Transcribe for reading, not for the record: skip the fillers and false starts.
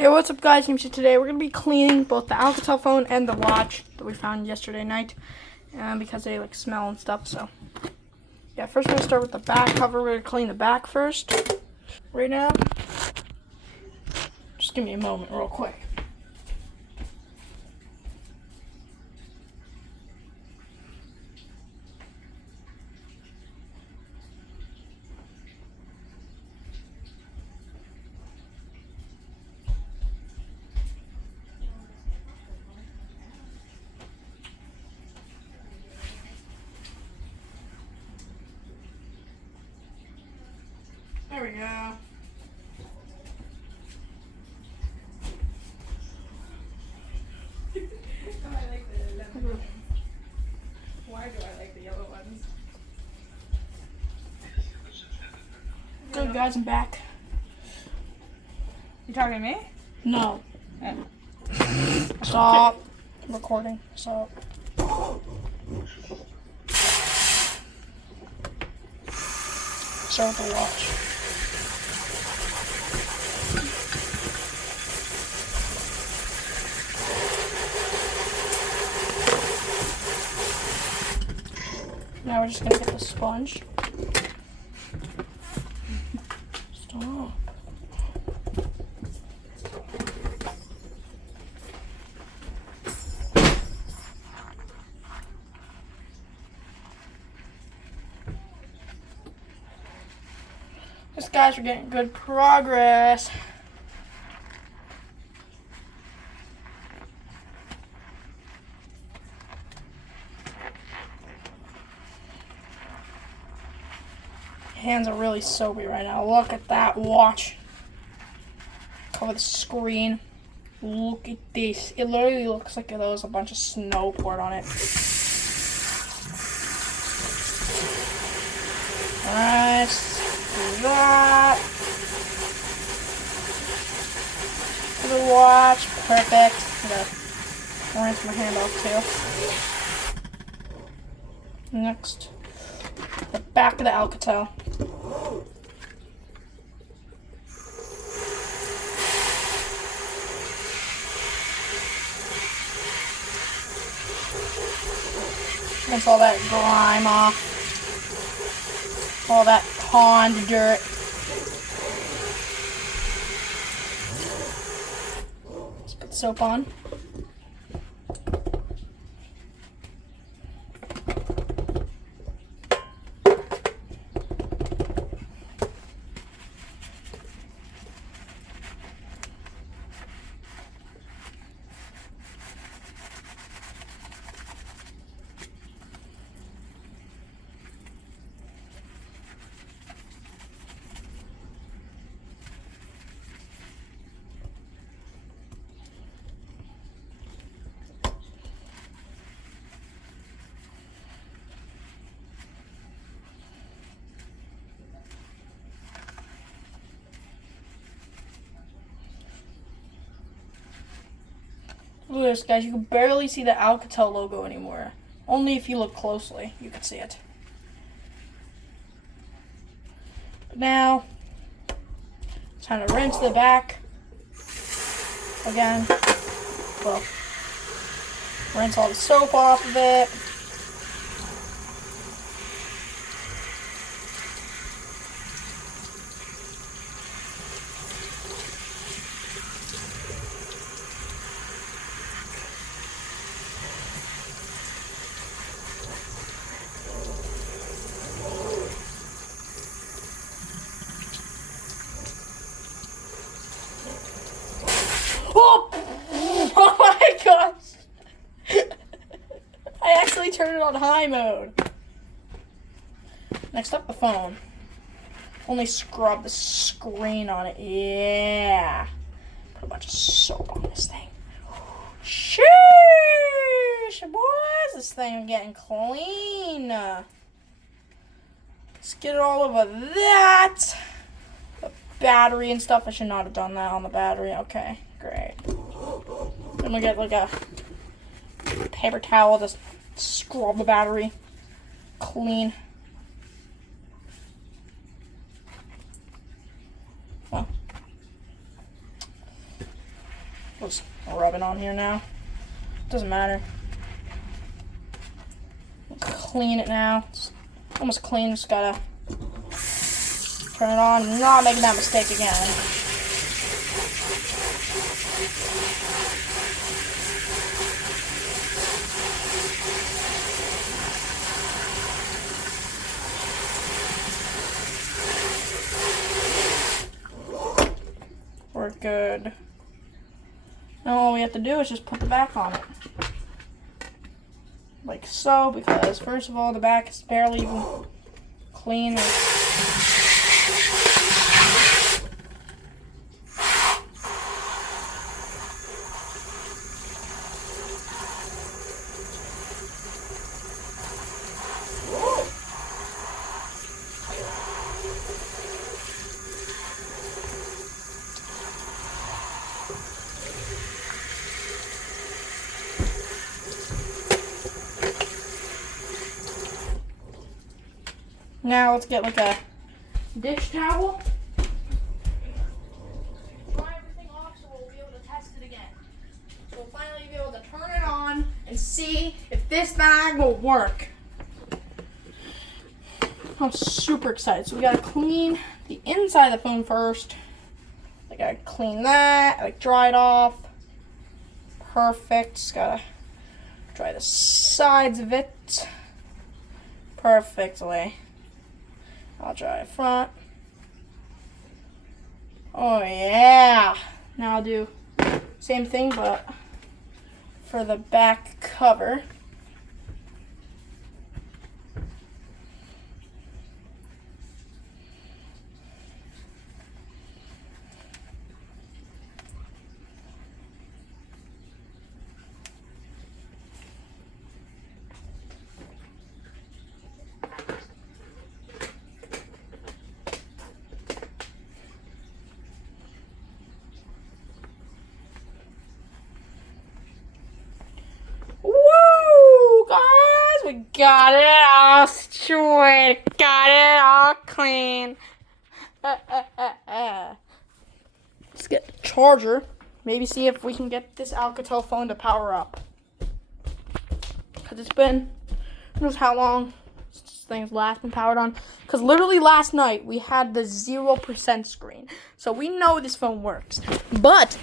Hey, what's up guys? Today we're going to be cleaning both the Alcatel phone and the watch that we found yesterday night because they smell and stuff. So yeah, first we're going to start with the back cover. We're going to clean the back first. Right now, just give me a moment real quick. There we go. Why do I like the yellow ones? Good guys, I'm back. You talking to me? No. Oh. Stop recording. Stop. Start with the watch. Now we're just gonna get the sponge. Stop. This guys, we're getting good progress. Hands are really soapy right now. Look at that watch. Cover the screen. Look at this. It literally looks like there was a bunch of snow poured on it. Alright, do that. For the watch, perfect. I'm gonna rinse my hand off too. Next, the back of the Alcatel. Rinse all that grime off. All that pond dirt. Let's put the soap on. Look at this, guys. You can barely see the Alcatel logo anymore. Only if you look closely, you can see it. But now, it's time to rinse the back again. Well, rinse all the soap off of it. Oh! Oh my gosh! I actually turned it on high mode. Next up, the phone. Only scrub the screen on it. Yeah. Put a bunch of soap on this thing. Sheesh, boys. This thing is getting clean. Let's get it all over that. The battery and stuff. I should not have done that on the battery. Okay, great. Then we get like a paper towel to scrub the battery clean. Just rub it on here now. Doesn't matter. Clean it now. It's almost clean. Just gotta turn it on. Not making that mistake again. We're good. Now all we have to do is just put the back on it. Like so, because first of all, the back is barely even clean. Now let's get like a dish towel. Dry everything off so we'll be able to test it again. So we'll finally be able to turn it on and see if this bag will work. I'm super excited. So we gotta clean the inside of the phone first. I gotta clean that, like dry it off. Perfect. Just gotta dry the sides of it perfectly. I'll dry the front. Oh yeah. Now I'll do same thing but for the back cover. We got it all straight. Got it all clean. Let's get the charger. Maybe see if we can get this Alcatel phone to power up. Because it's been, who knows how long this thing's last been powered on. Because literally last night we had the 0% screen. So we know this phone works. But